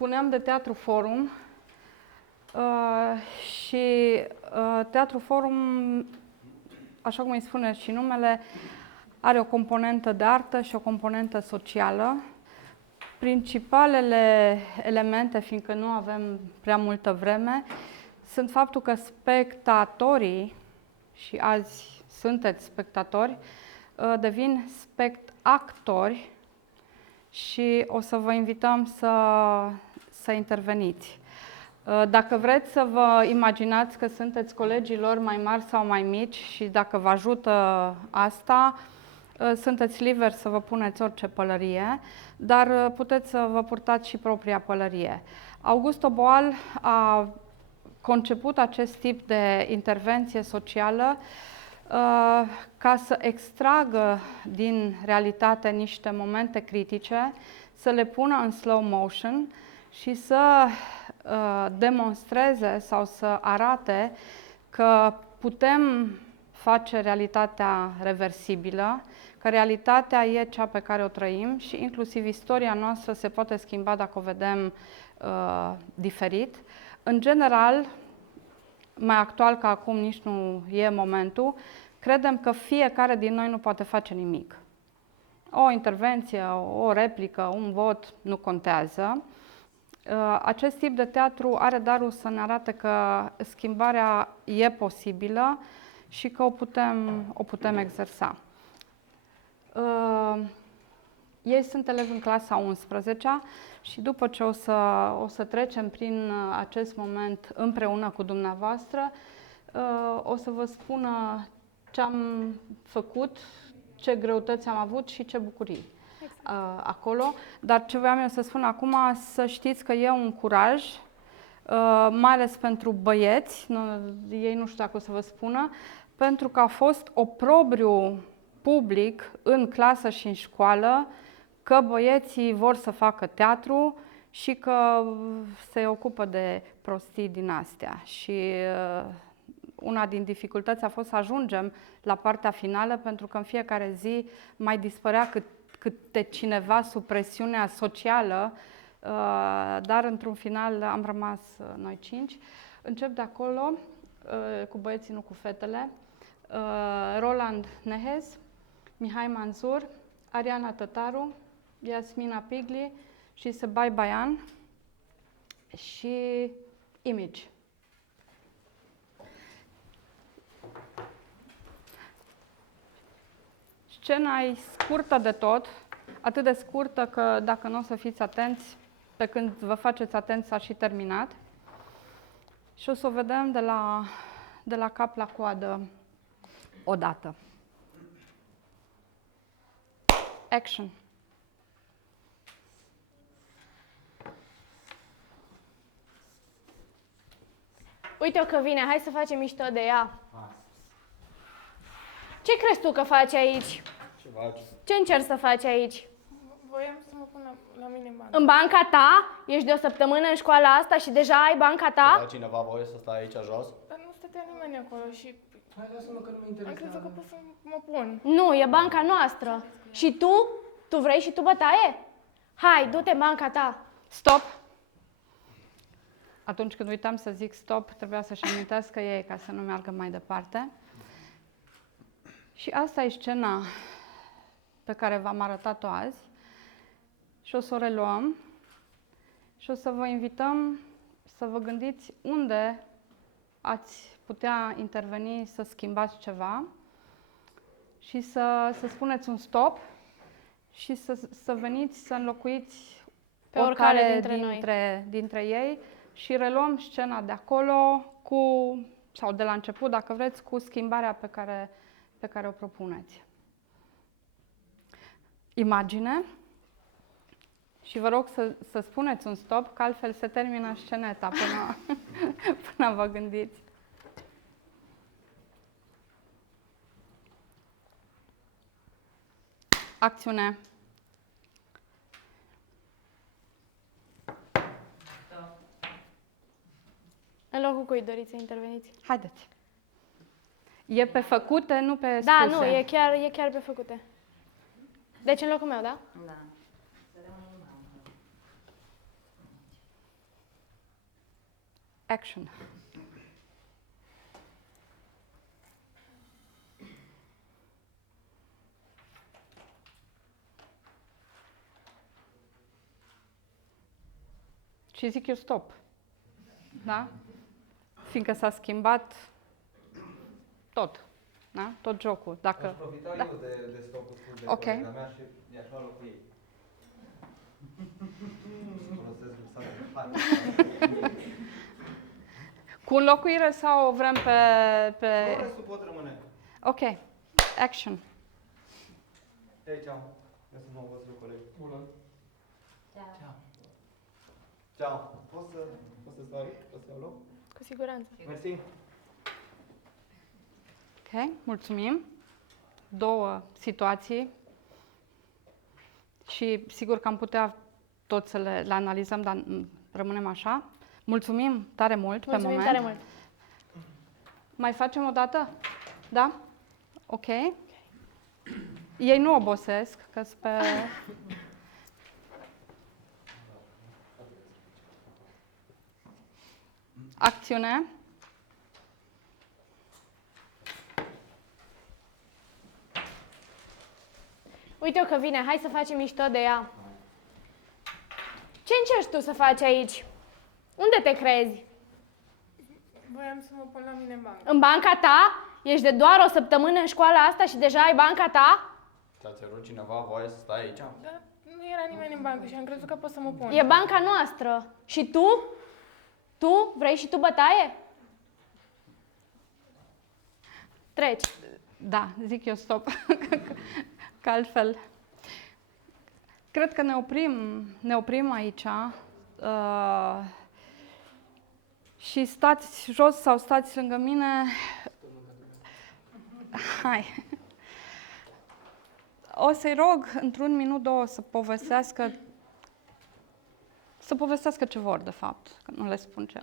spuneam de Teatru Forum și Teatru Forum, așa cum îi spune și numele, are o componentă de artă și o componentă socială. Principalele elemente, fiindcă nu avem prea multă vreme, sunt faptul că spectatorii, și azi sunteți spectatori, devin spectactori și o să vă invităm să interveniți. Dacă vreți să vă imaginați că sunteți colegii lor mai mari sau mai mici și dacă vă ajută asta, sunteți liberi să vă puneți orice pălărie, dar puteți să vă purtați și propria pălărie. Augusto Boal a conceput acest tip de intervenție socială ca să extragă din realitate niște momente critice, să le pună în slow motion și să demonstreze sau să arate că putem face realitatea reversibilă, că realitatea e cea pe care o trăim și inclusiv istoria noastră se poate schimba dacă o vedem diferit. În general, mai actual ca acum nici nu e momentul, credem că fiecare din noi nu poate face nimic. O intervenție, o replică, un vot nu contează. Acest tip de teatru are darul să ne arate că schimbarea e posibilă și că o putem exersa. Ei sunt elevi în clasa 11-a și după ce o să trecem prin acest moment împreună cu dumneavoastră, o să vă spună ce am făcut, ce greutăți am avut și ce bucurii acolo. Dar ce voiam eu să spun acum, să știți că e un curaj, mai ales pentru băieți, ei nu știu dacă o să vă spună, pentru că a fost oprobriu public în clasă și în școală că băieții vor să facă teatru și că se ocupă de prostii din astea. Și una din dificultăți a fost să ajungem la partea finală, pentru că în fiecare zi mai dispărea câte cineva sub presiunea socială, dar într-un final am rămas noi 5. Încep de acolo, cu băieții, nu cu fetele. Roland Nehez, Mihai Manzur, Ariana Tătaru, Yasmina Pigli și Sebai Bayan și Image. Scena e scurtă de tot, atât de scurtă că dacă nu o să fiți atenți, pe când vă faceți atenți s-a și terminat. Și o să o vedem de la cap la coadă odată. Action! Uite-o că vine, hai să facem mișto de ea. Ce crezi tu că faci aici? Ce faci? Ce încerci să faci aici? Voiam să mă pun la mine în bancă. În banca ta? Ești de o săptămână în școala asta și deja ai banca ta? Da, cineva voie să stai aici jos? Dar nu stătea nimeni acolo și Hai, lasă-mă că nu mă am crezut interesează. că pot să mă pun. Nu, e banca noastră. Și tu? Tu vrei și tu bătaie? Hai, du-te în banca ta. Stop! Atunci când uitam să zic stop, trebuia să-și amintească ei ca să nu meargă mai departe. Și asta e scena pe care v-am arătat-o azi și o să o reluăm și o să vă invităm să vă gândiți unde ați putea interveni să schimbați ceva și să spuneți un stop și să veniți să înlocuiți Pe oricare dintre ei și reluăm scena de acolo sau de la început, dacă vreți, cu schimbarea pe care o propuneți. Imagine și vă rog să spuneți un stop, că altfel se termină sceneta până vă gândiți. Acțiune. În locul cui doriți să interveniți? Haideți. E pe făcute, nu pe Da, spuse. nu, e chiar pe făcute. Deci în locul meu, da? Da. Action. Și zic eu stop. Da? Fiindcă s-a schimbat tot. Da? Tot jocul. Dacă... Aș profita Da. eu de stopul spus de Ok. colega mea și i-aș lua locul ei. Folosesc rucsacul. Hai. Cu înlocuire sau o vrem pe... Restul pot rămâne. Ok. Action. Hei, ceau. Eu sunt nou vostru coleg. Bună. Ceau. Ceau. Poți să stau aici? Poți să iau loc? Cu siguranță. Mersi. Ok, mulțumim. Două situații și sigur că am putea tot să le analizăm, dar rămânem așa. Mulțumim tare mult pe Mulțumim moment. tare mult. Mai facem o dată? Da? Ok. Ei nu obosesc, că pe... Acțiune. Uite-o că vine, hai să facem mișto de ea. Ce încerci tu să faci aici? Unde te crezi? Voiam să mă pun la mine în bancă. În banca ta? Ești de doar o săptămână în școala asta și deja ai banca ta? Ți-a cerut cineva voie să stai aici? Dar nu era nimeni în bancă și am crezut că pot să mă pun. E banca noastră. Și tu? Tu? Vrei și tu bătaie? Treci. Da, zic eu stop. Că altfel. Cred că ne oprim aici și stați jos sau stați lângă mine. Hai. O să-i rog într-un minut, două să povestească ce vor, de fapt, că nu le spun ce.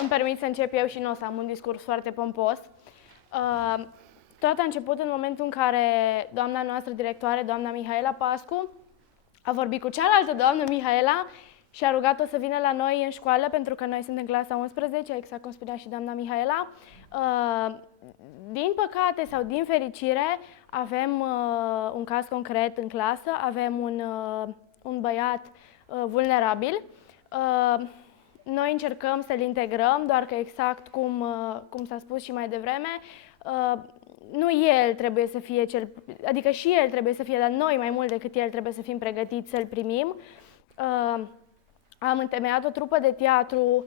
Îmi permit să încep eu și nu o să am un discurs foarte pompos. Tot a început în momentul în care doamna noastră directoare, doamna Mihaela Pascu, a vorbit cu cealaltă doamnă Mihaela și a rugat-o să vină la noi în școală, pentru că noi suntem clasa 11, exact cum spunea și doamna Mihaela. Din păcate sau din fericire, avem un caz concret în clasă, avem un băiat vulnerabil. Noi încercăm să-l integrăm, doar că exact cum s-a spus și mai devreme, nu el trebuie să fie adică și el trebuie să fie, dar noi mai mult decât el trebuie să fim pregătiți să-l primim. Am întemeiat o trupă de teatru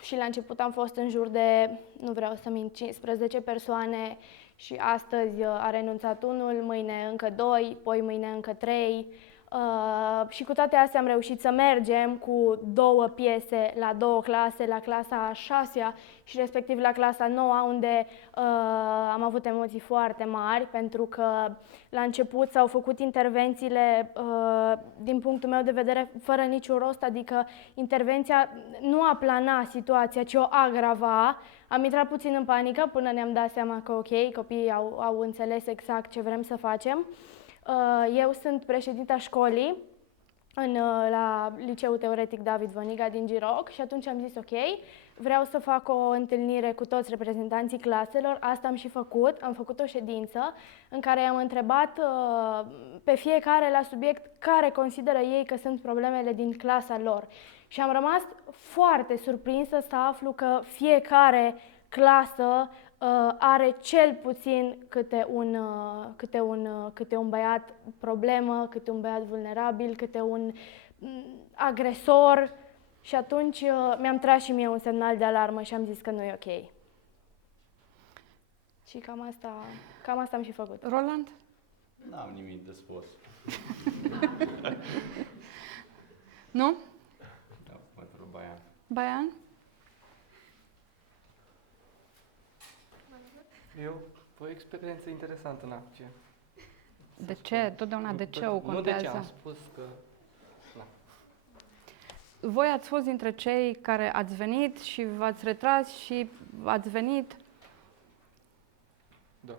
și la început am fost în jur de, nu vreau să mint, 15 persoane și astăzi a renunțat unul, mâine încă 2, poi mâine încă 3. Și cu toate astea am reușit să mergem cu 2 piese la 2 clase, la clasa a 6-a și respectiv la clasa 9-a, unde am avut emoții foarte mari, pentru că la început s-au făcut intervențiile, din punctul meu de vedere, fără niciun rost, adică intervenția nu aplana situația, ci o agrava. Am intrat puțin în panică până ne-am dat seama că ok, copiii au înțeles exact ce vrem să facem. Eu sunt președinta școlii la Liceul Teoretic David Văniga din Giroc și atunci am zis ok, vreau să fac o întâlnire cu toți reprezentanții claselor. Asta am și făcut, am făcut o ședință în care i-am întrebat pe fiecare la subiect care consideră ei că sunt problemele din clasa lor. Și am rămas foarte surprinsă să aflu că fiecare clasă are cel puțin câte un băiat problemă, câte un băiat vulnerabil, câte un agresor. Și atunci mi-am tras și mie un semnal de alarmă și am zis că nu e ok. Și cam asta am și făcut. Roland? N-am nimic de spus. Nu? Da, pentru Baian. Baian? Eu, o experiență interesantă, na, ce? De ce? Totdeauna de ce o Nu de contează? ce, am spus că... Na. Voi ați fost dintre cei care ați venit și v-ați retras și ați venit. Da.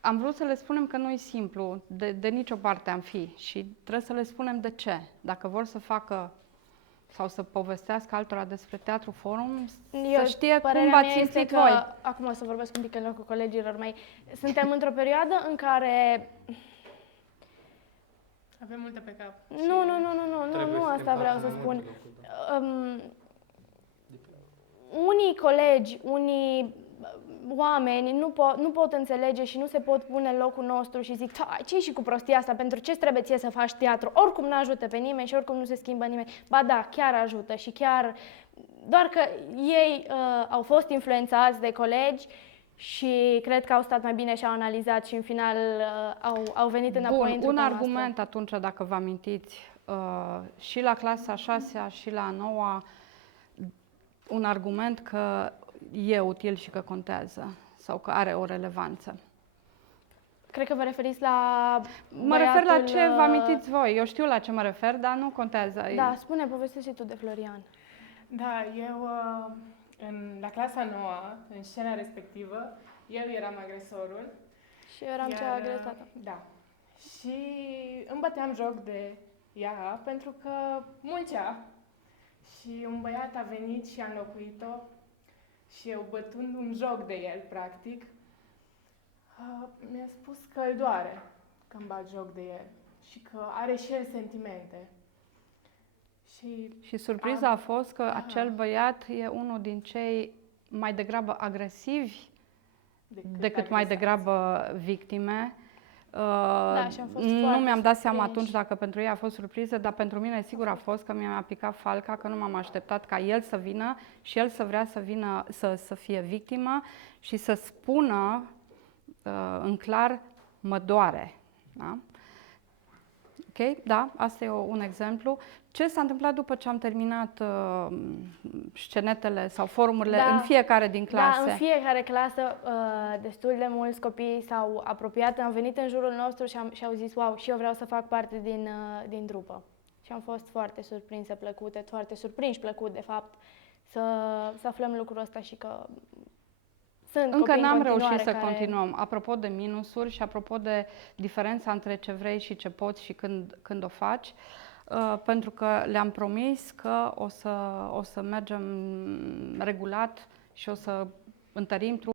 Am vrut să le spunem că nu e simplu, de nicio parte am fi și trebuie să le spunem de ce. Dacă vor să facă sau să povestească altora despre Teatru Forum, Eu, să știe cum părerea v-ați mea este simțit că, voi. acum o să vorbesc un pic în locul colegilor mei, suntem într-o perioadă în care Avem multe pe cap. nu asta vreau să spun. Da. Unii colegi, unii oameni nu pot înțelege și nu se pot pune în locul nostru și zic, ce și cu prostia asta, pentru ce trebuie ție să faci teatru? Oricum nu ajută pe nimeni și oricum nu se schimbă nimeni. Ba da, chiar ajută și chiar, doar că ei au fost influențați de colegi și cred că au stat mai bine și au analizat și în final au venit înapoi în Bun, trupa un noastră. argument atunci, dacă vă amintiți, și la clasa 6-a și la 9-a, un argument că e util și că contează sau că are o relevanță. Cred că vă referiți la Mă refer la băiatul, ce vă amintiți voi. Eu știu la ce mă refer, dar nu contează. Da, spune, povestește tu de Florian. Da, eu la clasa 9, în scena respectivă, eu eram agresorul. Și eu eram iar, cea agresată. Da. Și îmi băteam joc de ea pentru că muncea. Și un băiat a venit și a înlocuit-o și eu, bătând un joc de el, practic, mi-a spus că îl doare că îmi bat joc de el și că are și el sentimente. Și surpriza a fost că acel băiat e unul din cei mai degrabă agresivi decât mai degrabă victime. Da, și am fost nu foarte mi-am dat seama surprinși. atunci dacă pentru ei a fost surpriză, dar pentru mine sigur a fost că mi-a picat falca, că nu m-am așteptat ca el să vină și el să vrea să vină să fie victimă și să spună în clar, mă doare. Da? Ok? Da, asta e un exemplu. Ce s-a întâmplat după ce am terminat scenetele sau forumurile în fiecare din clase? Da, în fiecare clasă destul de mulți copii s-au apropiat, au venit în jurul nostru și au zis, wow, și eu vreau să fac parte din trupă. Și am fost foarte surprinse, plăcute, foarte surprinși plăcut, de fapt, să aflăm lucrul ăsta și că sunt Încă n-am în reușit să care... continuăm. Apropo de minusuri și apropo de diferența între ce vrei și ce poți și când o faci, pentru că le-am promis că o să mergem regulat și o să întărim trupul.